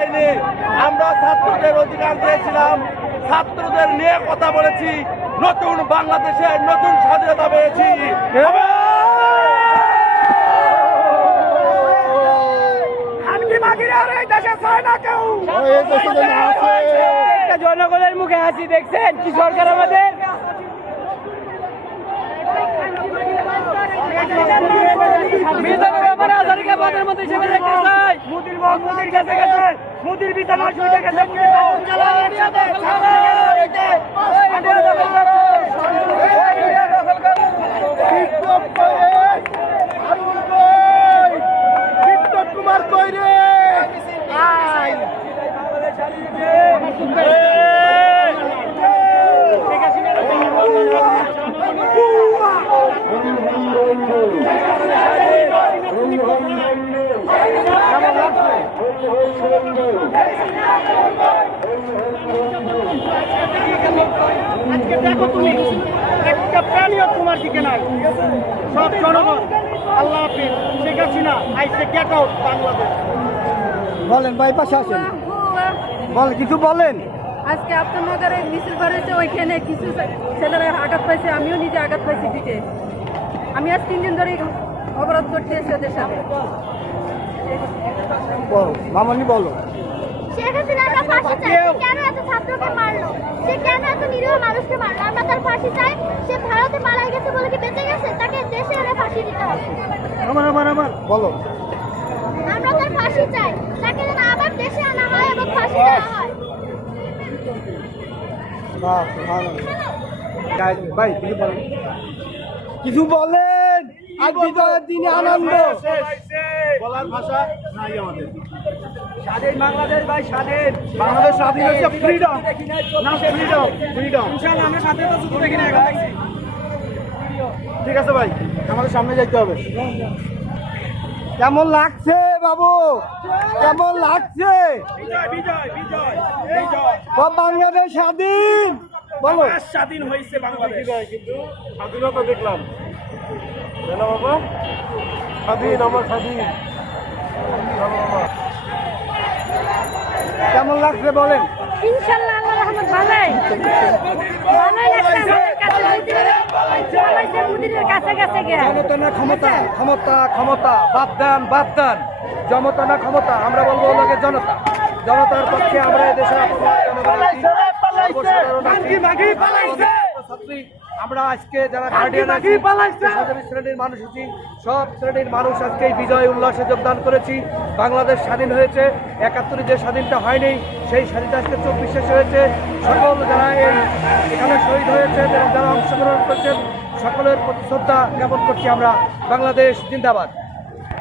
হয়নি। আমরা ছাত্রদের অধিকার দিয়েছিলাম। ছাত্রদের নিয়ে কথা বলেছি। নতুন বাংলাদেশে নতুন স্বাধীনতা পেয়েছি। জনগণের মুখে হাসি দেখছেন কি সরকার আমাদের? ব্যাপারে আজারিকে বাদের মধ্যে হিসেবে দেখতে চাই? মোদির মোদির কাছে গেছে মোদির বিধানের সুবিধা গেছে মোদির আজকে দেখো তুমি একটা প্রাণীও তোমার দিকে নাই। সব জনগণ আল্লাহ হাফিজ শেখ হাসিনা আইসে গেট আউট বাংলাদেশ। বলেন ভাই পাশে আসেন। বল কিছু বলেন। আজকে আপনার মিছিল করেছে ওইখানে কিছু ছেলেরা আঘাত পাইছে আমিও নিজে আঘাত পাইছি পিঠে। আমি আজ তিন দিন ধরে অবরোধ করতে এসেছি ওদের বলো মামনি বলো। শেখ হাসিনা আমরা ফাঁসি চাই। কেন এত ছাত্রকে মারলো? সে কেন এত নিরীহ মানুষকে মারলো? আমরা তার ফাঁসি চাই। সে ভারতে পালাই গেছে বলে কি বেঁচে গেছে? তাকে দেশে এনে ফাঁসি দিতে হবে। আমার আমার আমার বলো। আমরা তার ফাঁসি চাই। তাকে যেন আবার দেশে আনা হয় এবং ফাঁসি দেওয়া হয়। বাহ, সুবহানাল্লাহ। ভাই কিছু বলেন কিছু বলেন আজ বিজয়ের দিনে আনন্দ। বলার ভাষা নাই আমাদের। স্বাধীন বাংলাদেশ ভাই স্বাধীন। বাংলাদেশ স্বাধীন হচ্ছে ফ্রিডম না ফ্রিডম ফ্রিডম ইনশাআল্লাহ আমরা স্বাধীনতা যুদ্ধ দেখি না ঠিক আছে ভাই আমাদের সামনে যাইতে হবে। কেমন লাগছে বাবু? কেমন লাগছে? বিজয় বিজয় বিজয় বিজয়। সব বাংলাদেশ স্বাধীন। বলো। স্বাধীন হয়েছে বাংলাদেশ। কিন্তু স্বাধীনতা দেখলাম। বাবা। স্বাধীন আমার স্বাধীন। কেমন লাগছে বলেন? ইনশাল্লাহ আল্লাহ রহমত ভালোই ভালোই লাগছে আমাদের মুদিরের কাছে কাছে গিয়ে। জনতা না ক্ষমতা ক্ষমতা ক্ষমতা। বাদ দেন বাদ দেন। জনতা না ক্ষমতা আমরা বলব ওনাকে জনতা। জনতার পক্ষে আমরা সর্বসাধারণ ছাত্রী, আমরা আজকে যারা গার্ডিয়ান আছি শ্রেণির মানুষ আছি সব শ্রেণির মানুষ আজকে এই বিজয় উল্লাসে যোগদান করেছি। বাংলাদেশ স্বাধীন হয়েছে একাত্তরে যে স্বাধীনটা হয়নি সেই স্বাধীনতা আজকে চব্বিশ শেষ হয়েছে। সকল যারা এই এখানে শহীদ হয়েছে এবং যারা অংশগ্রহণ করছেন সকলের প্রতি শ্রদ্ধা জ্ঞাপন করছি আমরা। বাংলাদেশ জিন্দাবাদ।